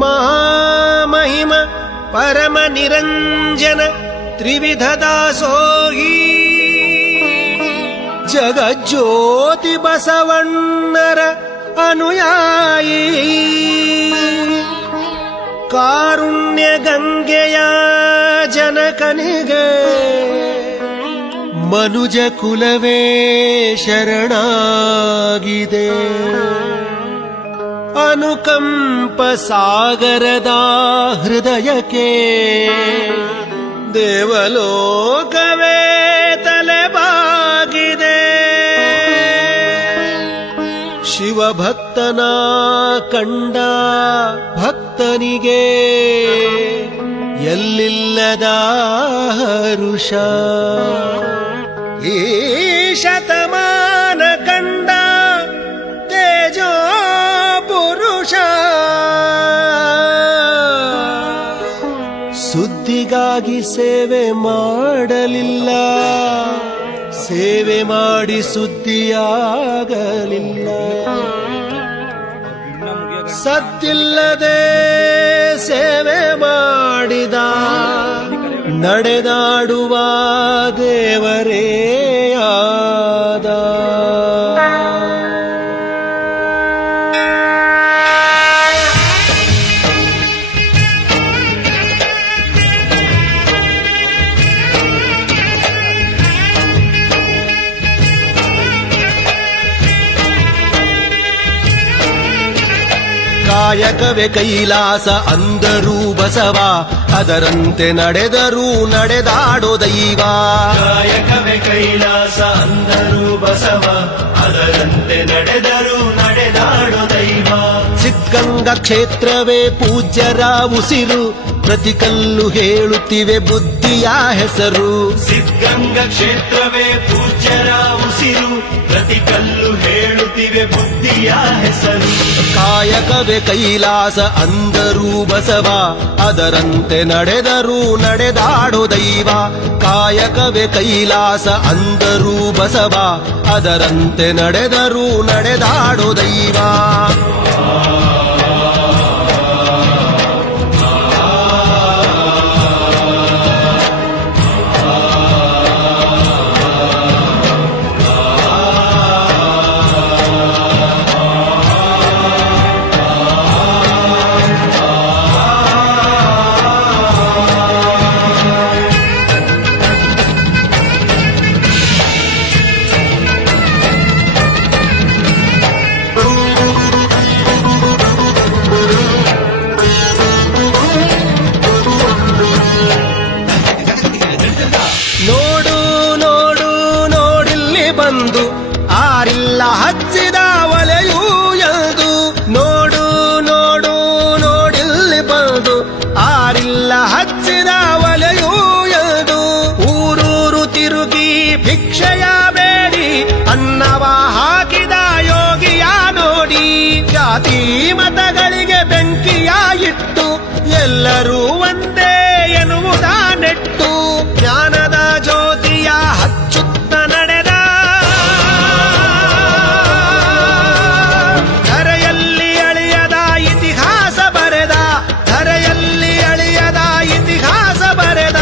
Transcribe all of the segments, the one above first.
ಮಹಾಮಹಿಮ ಪರಮ ನಿರಂಜನ ತ್ರಿವಿಧ ದಾಸೋಹಿ ಜಗಜ್ಯೋತಿ ಬಸವಣ್ಣರ ಅನುಯಾಯಿ ಕಾರುಣ್ಯ ಗಂಗೆಯ ಜನಕನಿಗೆ ಮನುಜ ಕುಲವೇ ಶರಣಾಗಿದೆ. ಅನುಕಂಪ ಸಾಗರದ ಹೃದಯಕ್ಕೆ ದೇವಲೋಕವೇ ತಲೆಬಾಗಿದೆ. ಶಿವಭಕ್ತನ ಕಂಡ ಭಕ್ತನಿಗೆ ಎಲ್ಲಿಲ್ಲದ ಹರುಷ. ಈ ಶತಮಾನ ಕಂಡ ತೇಜೋ ಪುರುಷ ಸುದ್ದಿಗಾಗಿ ಸೇವೆ ಮಾಡಲಿಲ್ಲ, ಸೇವೆ ಮಾಡಿ ಸುದ್ದಿಯಾಗಲಿಲ್ಲ. ಸದ್ದಿಲ್ಲದೆ ಸೇವೆ ಮಾಡಿದ ನಡೆದಾಡುವ ದೇವರೇ ಆದ. ಕಾಯಕವೇ ಕೈಲಾಸ ಅಂದರೂ ಬಸವ, ಅದರಂತೆ ನಡೆದರೂ ನಡೆದಾಡೋ ದೈವ. ಕಾಯಕವೇ ಕೈಲಾಸ ಅಂದರೂ ಬಸವ, ಅದರಂತೆ ನಡೆದರೂ ನಡೆದಾಡೋ ದೈವ. ಸಿದ್ಧಗಂಗಾ ಕ್ಷೇತ್ರವೇ ಪೂಜ್ಯರ ಉಸಿರು, ಪ್ರತಿ ಕಲ್ಲು ಹೇಳುತ್ತಿವೆ ಬುದ್ಧಿಯ ಹೆಸರು. ಸಿದ್ಧಗಂಗಾ ಕ್ಷೇತ್ರವೇ ಪೂಜ್ಯರ ಉಸಿರು, ಪ್ರತಿ ಕಲ್ಲು ಹೇಳುತ್ತಿವೆ ಬುದ್ಧಿಯ ಹೆಸರು. ಕಾಯಕವೇ ಕೈಲಾಸ ಅಂದರೂ ಬಸವ, ಅದರಂತೆ ನಡೆದರೂ ನಡೆದಾಡೋ ದೈವ. ಕಾಯಕವೇ ಕೈಲಾಸ ಅಂದರೂ ಬಸವ, ಅದರಂತೆ ನಡೆದರೂ ನಡೆದಾಡೋ ದೈವ. ನೋಡು ನೋಡು ನೋಡಿಲ್ಲಿ ಬಂದು ಆರಿಲ್ಲ ಹಚ್ಚಿದ ಒಲೆಯೂ ಎಂದು. ನೋಡು ನೋಡು ನೋಡಿಲ್ಲಿ ಬಂದು ಆರಿಲ್ಲ ಹಚ್ಚಿದ ಒಲೆಯೂ ಎಂದು. ಊರೂರು ತಿರುಗಿ ಭಿಕ್ಷೆಯ ಬೇಡಿ ಅನ್ನವ ಹಾಕಿದ ಯೋಗಿಯ ನೋಡಿ. ಜಾತಿ ಮತಗಳಿಗೆ ಬೆಂಕಿಯ ಇಟ್ಟು ಎಲ್ಲರೂ ಒಂದೇ ಎನ್ನುವುದ ನೆಟ್ಟು ಜ್ಞಾನದ ಜ್ಯೋತಿಯ ಹಚ್ಚುತ್ತ ನಡೆದ. ಧರೆಯಲ್ಲಿ ಅಳಿಯದ ಇತಿಹಾಸ ಬರೆದ, ಧರೆಯಲ್ಲಿ ಅಳಿಯದ ಇತಿಹಾಸ ಬರೆದ,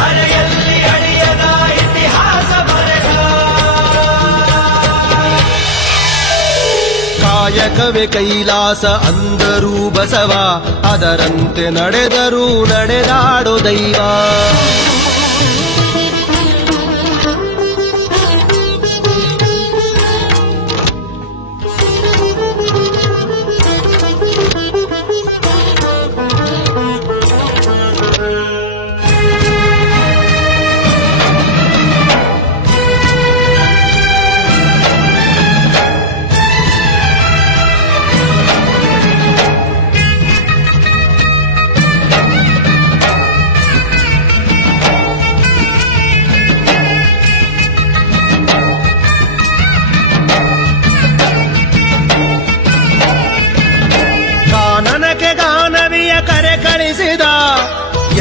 ಧರೆಯಲ್ಲಿ ಅಳಿಯದ ಇತಿಹಾಸ ಬರೆದ. ಕಾಯಕವೇ ಕೈಲಾಸ ಅಂದರೂ ಬಸವ, ಅದರಂತೆ ನಡೆದರೂ ನಡೆದಾಡೋ ದೈವ.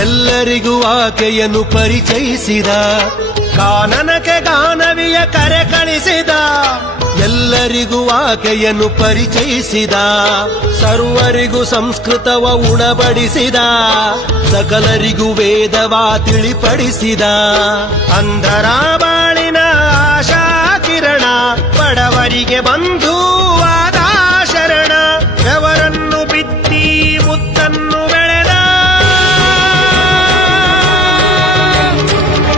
ಎಲ್ಲರಿಗೂ ಆಕೆಯನ್ನು ಪರಿಚಯಿಸಿದ. ಕಾನನಕ್ಕೆ ಗಾನವಿಯ ಕರೆ ಕಳಿಸಿದ. ಎಲ್ಲರಿಗೂ ಆಕೆಯನ್ನು ಪರಿಚಯಿಸಿದ, ಸರ್ವರಿಗೂ ಸಂಸ್ಕೃತವ ಉಣಬಡಿಸಿದ, ಸಕಲರಿಗೂ ವೇದವ ತಿಳಿಪಡಿಸಿದ. ಅಂಧರ ಬಾಳಿನ ಆಶಾ ಕಿರಣ, ಬಡವರಿಗೆ ಬಂಧುವಾದ ಶರಣ, ಬೆವರನ್ನು ಬಿತ್ತಿ ಮುತ್ತನ್ನು ಬೆಳೆದ.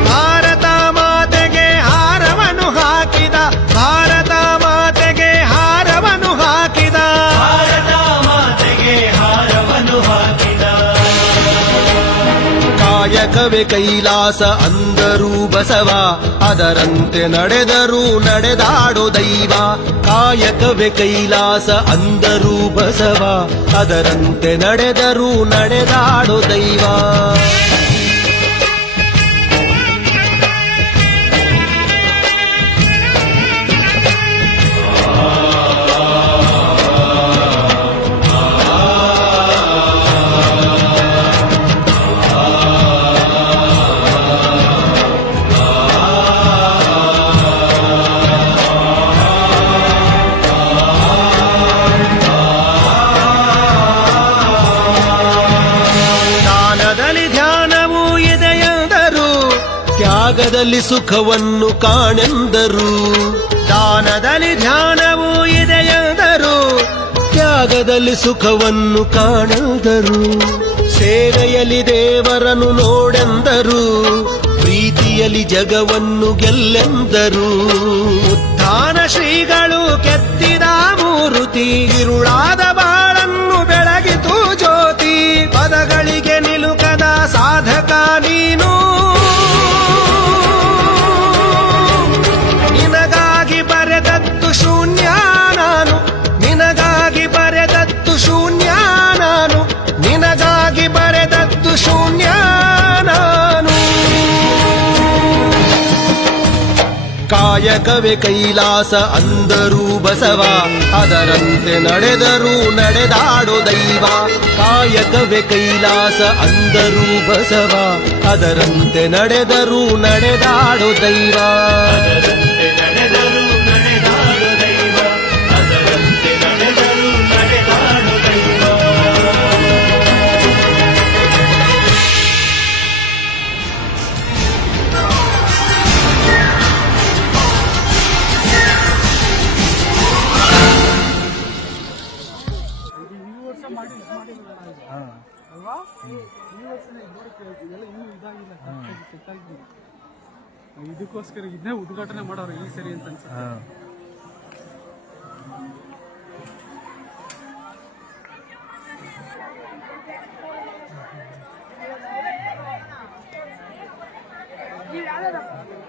ಭಾರತ ಮಾತೆಗೆ ಹಾರವನ್ನು ಹಾಕಿದ, ಭಾರತ ಮಾತೆಗೆ ಹಾರವನ್ನು ಹಾಕಿದ, ಭಾರತ ಮಾತೆಗೆ ಹಾರವನ್ನು ಹಾಕಿದ. ಕಾಯಕವೇ ಕೈಲಾಸ ಅಂದರು ಬಸವ, ಅದರಂತೆ ನಡೆದರು ನಡೆದಾಡೋ ದೈವ. ಕಾಯಕವೇ ಕೈಲಾಸ ಅಂದರು ಬಸವ, ಅದರಂತೆ ನಡೆದರು ನಡೆದಾಡೋ ದೈವ. ದಾನದಲ್ಲಿ ಧ್ಯಾನವೂ ಇದೆಯೆಂದರು, ತ್ಯಾಗದಲ್ಲಿ ಸುಖವನ್ನು ಕಾಣೆಂದರು. ದಾನದಲ್ಲಿ ಧ್ಯಾನವೂ ಇದೆಯೆಂದರು, ತ್ಯಾಗದಲ್ಲಿ ಸುಖವನ್ನು ಕಾಣೆಂದರು. ಸೇವೆಯಲ್ಲಿ ದೇವರನ್ನು ನೋಡೆಂದರು, ಪ್ರೀತಿಯಲ್ಲಿ ಜಗವನ್ನು ಗೆಲ್ಲೆಂದರು. ಉತ್ಥಾನ ಶ್ರೀಗಳು ಕೆತ್ತಿದ ಮೂರುತಿ, ಇರುಳಾದ ಬಾಳನ್ನು ಬೆಳಗಿತು ಜ್ಯೋತಿ. ಪದಗಳಿಗೆ ನಿಲುಕದ ಸಾಧಕ ನೀನು, ನಿನಗಾಗಿ ಬರೆದದ್ದು ಶೂನ್ಯ ನಾನು, ನಿನಗಾಗಿ ಬರೆದದ್ದು ಶೂನ್ಯ ನಾನು, ನಿನಗಾಗಿ ಬರೆದದ್ದು ಶೂನ್ಯ ನಾನು. ಕಾಯಕವೇ ಕೈಲಾಸ ಅಂದರು ಬಸವ, ಅದರಂತೆ ನಡೆದರು ನಡೆದಾಡೋ ದೈವ. ಕಾಯಕವೇ ಕೈಲಾಸ ಅಂದರು ಬಸವ, ಅದರಂತೆ ನಡೆದರು ನಡೆದಾಡೋ ದೈವ. ಅದರಂತೆ ನಡೆದರು ನಡೆದಾಡು ದೈವ, ಅದರಂತೆ ನಡೆದರು ನಡೆದಾಡು ದೈವ. ಅಲ್ವಾ ಈ ವರ್ಷನೇ ಇದೆಲ್ಲ ಇನ್ನೂ ಇದಾಗಿಲ್ಲ, ಸೆಟ್ಟಾಗಿಲ್ಲ. ಇದಕ್ಕೋಸ್ಕರ ಇದನ್ನೇ ಉದ್ಘಾಟನೆ ಮಾಡೋರು ಈ ಸರಿ ಅಂತ ಅನ್ಸುತ್ತೆ. You